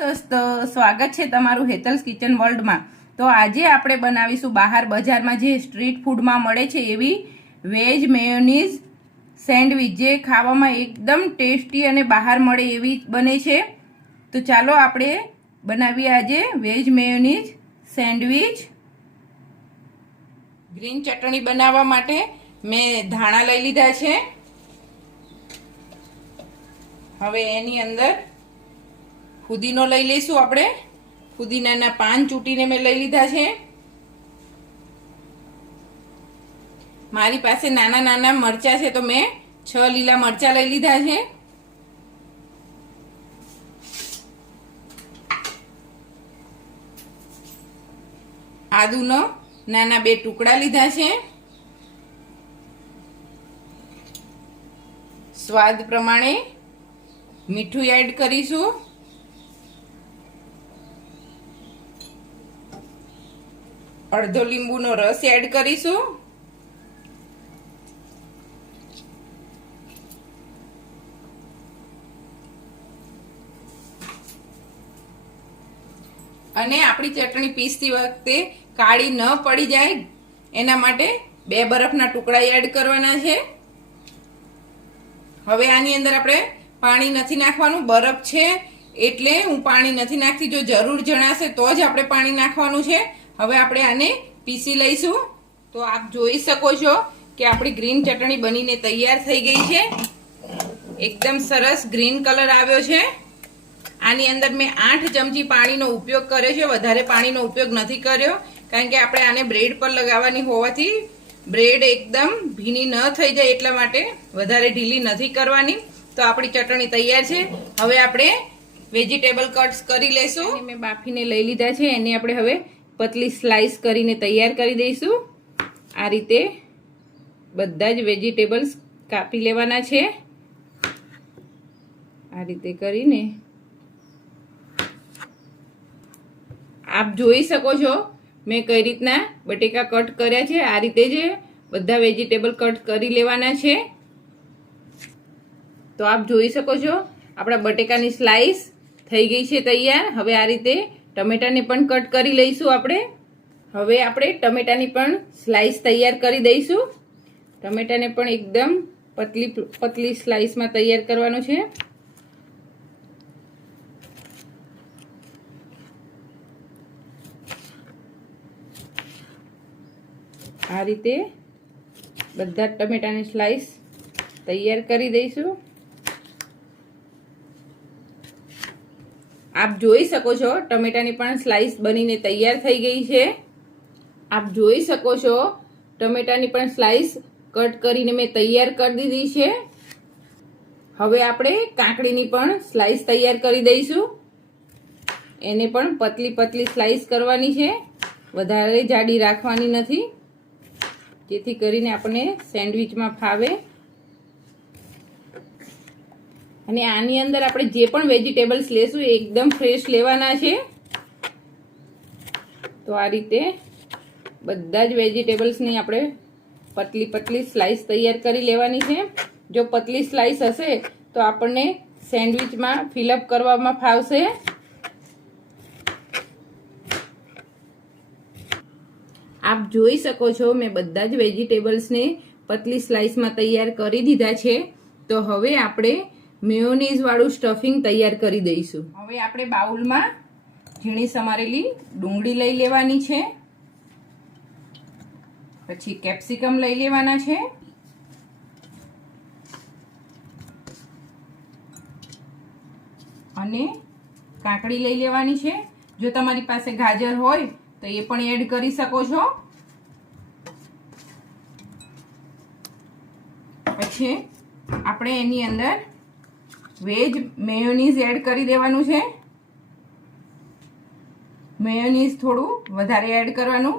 દોસ્તો, સ્વાગત છે તમારું હેતલ્સ કિચન વર્લ્ડમાં। તો આજે આપણે બનાવીશું બહાર બજારમાં જે સ્ટ્રીટ ફૂડમાં મળે છે એવી વેજ મેયોનીઝ સેન્ડવિચ, જે ખાવામાં એકદમ ટેસ્ટી અને બહાર મળે એવી બને છે। તો ચાલો આપણે બનાવીએ આજે વેજ મેયોનીઝ સેન્ડવિચ। ગ્રીન ચટણી બનાવવા માટે મેં ધાણા લઈ લીધા છે। હવે એની અંદર ફુદીનો લઈ લઈશું આપણે। ફુદીનાના પાન ચૂંટીને મેં લઈ લીધા છે। મારી પાસે નાના નાના મરચા છે તો મેં 6 લીલા મરચા લઈ લીધા છે। આદુનો નાના 2 ટુકડા લીધા છે। સ્વાદ પ્રમાણે મીઠું એડ કરીશું। અડધો લીંબુનો રસ એડ કરીશું। અને આપણી ચટણી પીસતી વખતે કાળી ન પડી જાય એના માટે 2 બરફના ટુકડા એડ કરવાના છે। હવે આની અંદર આપણે પાણી નથી નાખવાનું, બરફ છે એટલે હું પાણી નથી નાખતી। જો જરૂર જણાશે તો જ આપણે પાણી નાખવાનું છે। હવે આપણે આને પીસી લઈશું। તો આપ જોઈ શકો છો કે આપણી ગ્રીન ચટણી બનીને તૈયાર થઈ ગઈ છે। એકદમ સરસ ગ્રીન કલર આવ્યો છે। આની અંદર મેં 8 ચમચી પાણીનો ઉપયોગ કર્યો છે, વધારે પાણીનો ઉપયોગ નથી કર્યો, કારણ કે આપણે આને બ્રેડ પર લગાવવાની હોવાથી બ્રેડ એકદમ ભીની ન થઈ જાય એટલા માટે વધારે ઢીલી નથી કરવાની। તો આપણી ચટણી તૈયાર છે। હવે આપણે વેજીટેબલ કટ્સ કરી લઈશું। મેં બાફીને લઈ લીધા છે, એને આપણે હવે પતલી સ્લાઇસ કરીને તૈયાર કરી દઈશું। આ રીતે બધા જ વેજીટેબલ્સ કાપી લેવાના છે। આ રીતે કરીને આપ જોઈ શકો છો મેં કઈ રીતના બટેકા કટ કર્યા છે। આ રીતે જ બધા વેજીટેબલ કટ કરી લેવાના છે। તો આપ જોઈ શકો છો આપણા બટેકાની સ્લાઇસ થઈ ગઈ છે તૈયાર। હવે આ રીતે ટમેટાને પણ કટ કરી લઈશું આપણે। હવે આપણે ટમેટાની પણ સ્લાઇસ તૈયાર કરી દઈશું। ટમેટાને પણ એકદમ પતલી સ્લાઇસમાં તૈયાર કરવાનું છે। આ રીતે બધા ટમેટાની સ્લાઇસ તૈયાર કરી દઈશું। આપ જોઈ શકો છો ટમેટાની પણ સ્લાઇસ બનીને તૈયાર થઈ ગઈ છે। આપ જોઈ શકો છો ટમેટાની પણ સ્લાઇસ કટ કરીને મેં તૈયાર કરી દીધી છે। હવે આપણે કાકડીની પણ સ્લાઇસ તૈયાર કરી દઈશું। એને પણ પતલી સ્લાઇસ કરવાની છે, વધારે જાડી રાખવાની નથી, જેથી કરીને આપણને સેન્ડવિચમાં ફાવે। અને આની અંદર આપણે જે પણ વેજીટેબલ્સ લેશું એ એકદમ ફ્રેશ લેવાના છે। તો આ રીતે બધા જ વેજીટેબલ્સની આપણે પતલી સ્લાઇસ તૈયાર કરી લેવાની છે। જો પતલી સ્લાઇસ હશે તો આપણને સેન્ડવિચમાં ફિલઅપ કરવામાં ફાવશે। આપ જોઈ શકો છો મેં બધા જ વેજીટેબલ્સને પતલી સ્લાઇસમાં તૈયાર કરી દીધા છે। તો હવે આપણે મેયોનીઝ વાળું સ્ટફિંગ તૈયાર કરી દઈશું। હવે આપણે બાઉલમાં ઝીણી સમારેલી ડુંગળી લઈ લેવાની છે, પછી કેપ્સિકમ લઈ લેવાના છે, અને કાકડી લઈ લેવાની છે। જો તમારી પાસે ગાજર હોય તો એ પણ એડ કરી શકો છો। પછી આપણે એની અંદર વેજ મેયોનીઝ એડ કરી દેવાનું છે। મેયોનીઝ થોડું વધારે એડ કરવાનું,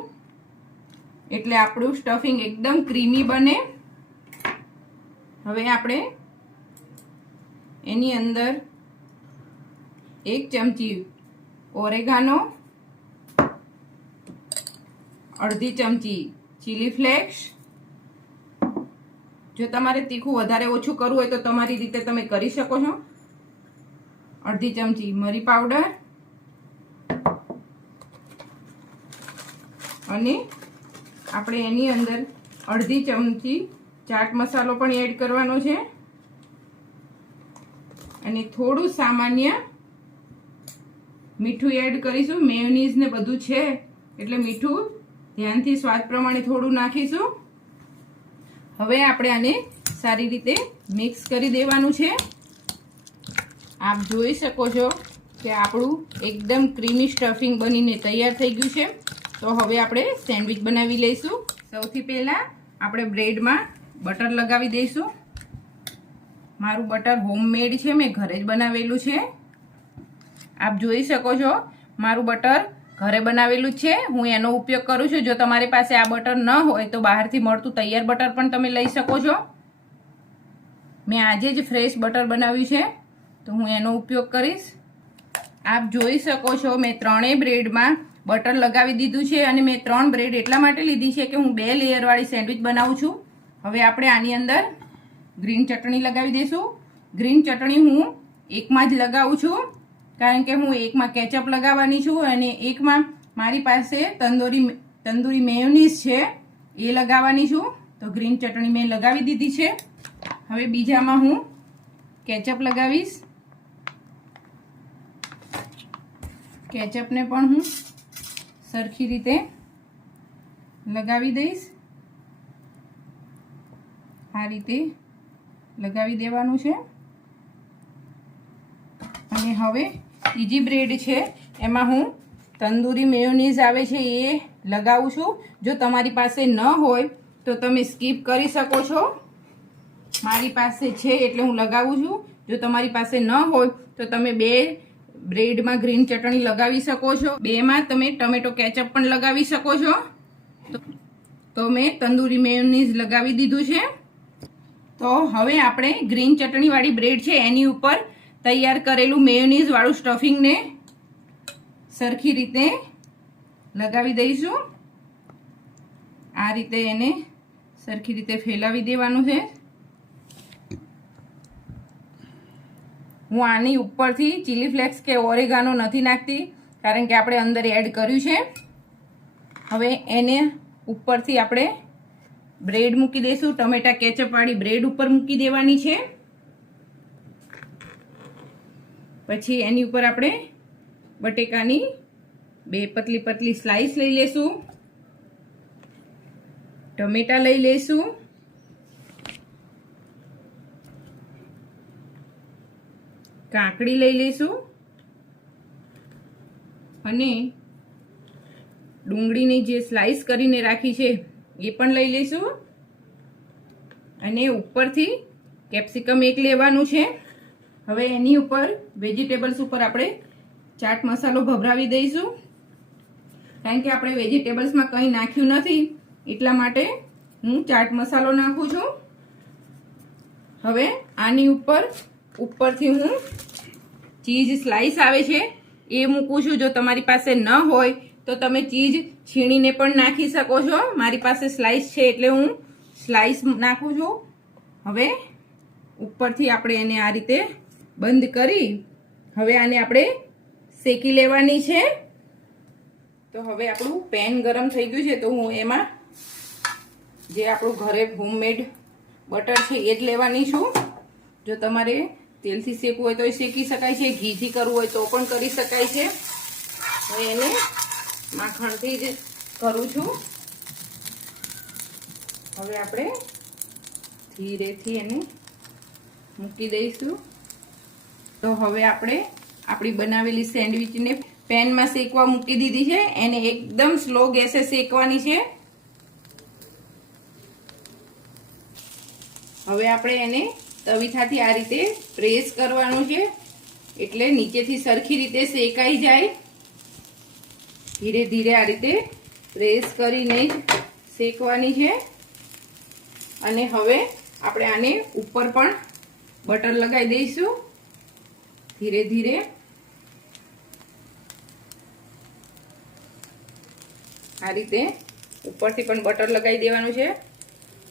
એટલે આપણું સ્ટફિંગ એકદમ ક્રીમી બને। હવે આપણે એની અંદર 1 ચમચી ઓરેગાનો, અડધી ચમચી ચીલી ફ્લેક્સ, જો તમારે તીખું વધારે ઓછું કરવું હોય તો તમારી રીતે તમે કરી શકો છો, અડધી ચમચી મરી પાવડર, અને આપણે એની અંદર અડધી ચમચી ચાટ મસાલો પણ એડ કરવાનો છે અને થોડું સામાન્ય મીઠું એડ કરીશું. મેયોનીઝ ને બધું છે એટલે મીઠું ધ્યાનથી સ્વાદ પ્રમાણે થોડું નાખીશું. હવે આપણે આને સારી રીતે મિક્સ કરી દેવાનું છે. આપ જોઈ શકો છો કે આપણું એકદમ ક્રીમી સ્ટફિંગ બનીને તૈયાર થઈ ગયું છે. તો હવે આપણે સેન્ડવિચ બનાવી લઈશું. સૌથી પહેલાં આપણે બ્રેડમાં બટર લગાવી દઈશું. મારું બટર હોમમેડ છે, મેં ઘરે જ બનાવેલું છે. આપ જોઈ શકો છો મારું બટર ઘરે બનાવેલું છે, હું એનો ઉપયોગ કરું છું. જો તમારી પાસે આ બટર ન હોય તો બહારથી મળતું તૈયાર બટર પણ તમે લઈ શકો છો. મેં આજે જ ફ્રેશ બટર બનાવ્યું છે તો હું એનો ઉપયોગ કરીશ. આપ જોઈ શકો છો મેં ત્રણેય બ્રેડમાં બટર લગાવી દીધું છે અને મેં 3 બ્રેડ એટલા માટે લીધી છે કે હું 2 લેયરવાળી સેન્ડવિચ બનાવું છું. હવે આપણે આની અંદર ગ્રીન ચટણી લગાવી દઈશું. ગ્રીન ચટણી હું એકમાં જ લગાવું છું કારણ કે હું એકમાં કેચઅપ લગાવવાની છું અને એકમાં મારી પાસે તંદૂરી મેયોનીઝ છે એ લગાવવાની છું. તો ગ્રીન ચટણી મેં લગાવી દીધી છે. હવે બીજામાં હું કેચઅપ લગાવીશ. કેચઅપને પણ હું સરખી રીતે લગાવી દઈશ. આ રીતે લગાવી દેવાનું છે. અને હવે ત્રીજી બ્રેડ છે એમાં હું તંદૂરી મેયોનીઝ આવે છે એ લગાવું છું. જો તમારી પાસે ન હોય તો તમે સ્કીપ કરી શકો છો. મારી પાસે છે એટલે હું લગાવું છું. જો તમારી પાસે ન હોય તો તમે 2 બ્રેડમાં ગ્રીન ચટણી લગાવી શકો છો. 2માં તમે ટમેટો કેચઅપ પણ લગાવી શકો છો. તો મેં તંદૂરી મેયોનીઝ લગાવી દીધું છે. તો હવે આપણે ગ્રીન ચટણીવાળી બ્રેડ છે એની ઉપર તૈયાર કરેલું મેયોનીઝ વાળું સ્ટફિંગને સરખી રીતે લગાવી દઈશું. આ રીતે એને સરખી રીતે ફેલાવી દેવાનું છે. હું આની ઉપરથી ચીલી ફ્લેક્સ કે ઓરેગાનો નથી નાખતી કારણ કે આપણે અંદર એડ કર્યું છે. હવે એને ઉપરથી આપણે બ્રેડ મૂકી દઈશું. ટમેટા કેચઅપ વાળી બ્રેડ ઉપર મૂકી દેવાની છે. પછી એની ઉપર આપણે બટેકાની 2 પતલી પતલી સ્લાઈસ લઈ લેશું. ટમેટા લઈ લેશું. કાકડી લઈ લઈશું અને ડુંગળીની જે સ્લાઈસ કરીને રાખી છે એ પણ લઈ લઈશું. અને ઉપરથી કેપ્સિકમ 1 લેવાનું છે. હવે એની ઉપર વેજીટેબલ્સ ઉપર આપણે ચાટ મસાલો ભભરાવી દઈશું કારણ કે આપણે વેજીટેબલ્સમાં કંઈ નાખ્યું નથી એટલા માટે હું ચાટ મસાલો નાખું છું. હવે આની ઉપરથી હું ચીઝ સ્લાઈસ આવે છે એ મૂકું છું. જો તમારી પાસે ન હોય તો તમે ચીઝ છીણીને પણ નાખી શકો છો. મારી પાસે સ્લાઈસ છે એટલે હું સ્લાઈસ નાખું છું. હવે ઉપરથી આપણે એને આ રીતે બંધ કરી હવે આને આપણે શેકી લેવાની છે. તો હવે આપણું પેન ગરમ થઈ ગયું છે તો હું એમાં જે આપણું ઘરે હોમમેડ બટર છે એ જ લેવાની છું. જો તમારે તેલથી શેકવું હોય તો એ શેકી શકાય છે, ઘીથી કરવું હોય તો પણ કરી શકાય છે. હું એને માખણથી જ કરું છું. હવે આપણે ધીરેથી એને મૂકી દઈશું. તો હવે આપણે આપણી બનાવેલી સેન્ડવિચને પેનમાં શેકવા મૂકી દીધી છે. એને એકદમ સ્લો ગેસે શેકવાની છે. હવે આપણે એને તવીથાથી આ રીતે પ્રેસ કરવાનું છે એટલે નીચેથી સરખી રીતે શેકાઈ જાય. ધીરે ધીરે આ રીતે પ્રેસ કરીને જ શેકવાની છે. અને હવે આપણે આને ઉપર પણ બટર લગાવી દઈશું. ધીરે ધીરે આ રીતે ઉપરથી પણ બટર લગાવી દેવાનું છે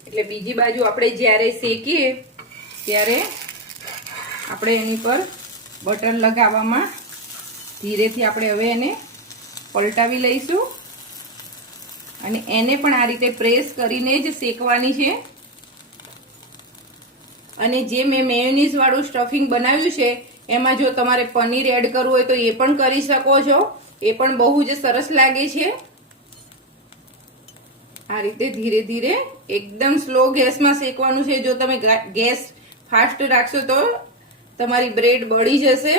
એટલે બીજી બાજુ આપણે જ્યારે શેકીએ ત્યારે આપણે એની પર બટર લગાવવામાં ધીરેથી આપણે હવે એને પલટાવી લઈશું. અને એને પણ આ રીતે પ્રેસ કરીને જ શેકવાની છે. અને જે મેં મેયોનીઝ વાળું સ્ટફિંગ બનાવ્યું છે એમાં જો તમારે પનીર એડ કરવું હોય તો એ પણ કરી શકો છો. એ પણ બહુ જ સરસ લાગે છે. આ રીતે ધીરે ધીરે એકદમ સ્લો ગેસમાં શેકવાનું છે. જો તમે ગેસ ફાસ્ટ રાખશો તો તમારી બ્રેડ બળી જશે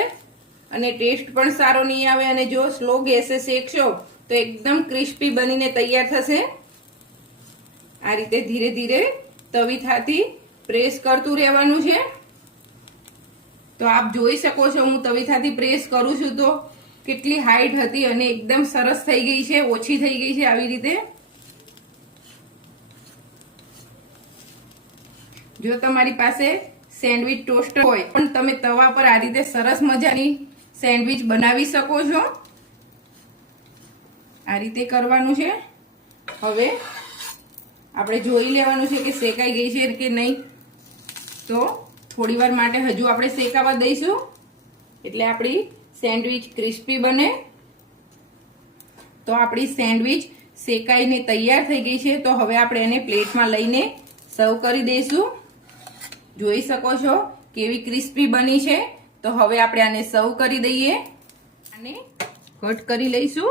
અને ટેસ્ટ પણ સારો નહીં આવે. અને જો સ્લો ગેસે શેકશો તો એકદમ ક્રિસ્પી બનીને તૈયાર થશે. આ રીતે ધીરે ધીરે તવીથાથી પ્રેસ કરતું રહેવાનું છે. તો આપ જોઈ શકો છો હું તવીથાથી પ્રેસ કરું છું તો કેટલી હાઈટ હતી અને એકદમ સરસ થઈ ગઈ છે, ઓછી થઈ ગઈ છે. આવી રીતે જો તમારી પાસે સેન્ડવિચ ટોસ્ટર હોય પણ તમે તવા પર આ રીતે સરસ મજાની સેન્ડવિચ બનાવી શકો છો. આ રીતે કરવાનું છે. હવે આપણે જોઈ લેવાનું છે કે શેકાઈ ગઈ છે કે નહીં. તો થોડી વાર માટે હજુ આપણે શેકાવા દઈશું એટલે આપણી સેન્ડવિચ ક્રિસ્પી બને. તો આપણી સેન્ડવિચ શેકાઈને તૈયાર થઈ ગઈ છે. તો હવે આપણે એને પ્લેટમાં લઈને સર્વ કરી દઈશું. જોઈ શકો છો કેવી ક્રિસ્પી બની છે. તો હવે આપણે આને સર્વ કરી દઈએ. આને કટ કરી લઈશું.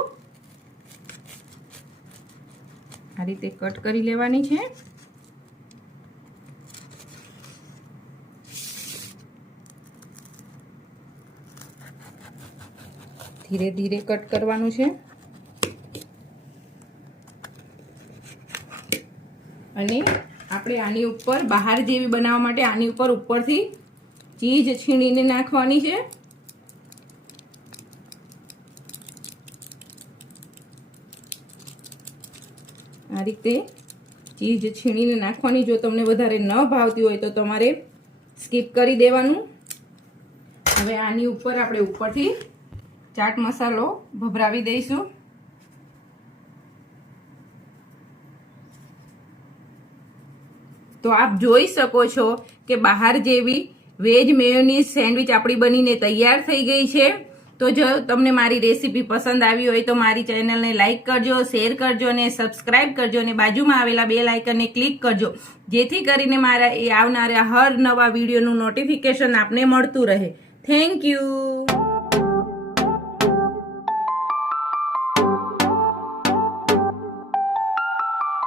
આ રીતે કટ કરી લેવાની છે. ધીરે ધીરે કટ કરવાનું છે. અને આપણે આની ઉપર બહાર જેવી બનાવવા માટે આની ઉપરથી ચીઝ છીણીને નાખવાની છે. આ રીતે ચીઝ છીણીને નાખવાની. જો તમને વધારે ન ભાવતી હોય તો તમારે સ્કીપ કરી દેવાનું. હવે આની ઉપર આપણે ઉપરથી ચાટ મસાલો ભભરાવી દઈશું. તો આપ જોઈ શકો છો કે બહાર જેવી વેજ મેયોનીઝ સેન્ડવિચ આપણી બનીને તૈયાર થઈ ગઈ છે. તો જો તમને મારી રેસીપી પસંદ આવી હોય તો મારી ચેનલને લાઈક કરજો, શેર કરજો અને સબસ્ક્રાઇબ કરજો અને બાજુમાં આવેલા બેલ આઇકનને ક્લિક કરજો જેથી કરીને મારા એ આવનારા હર નવા વિડીયોનું નોટિફિકેશન આપને મળતું રહે. Thank you.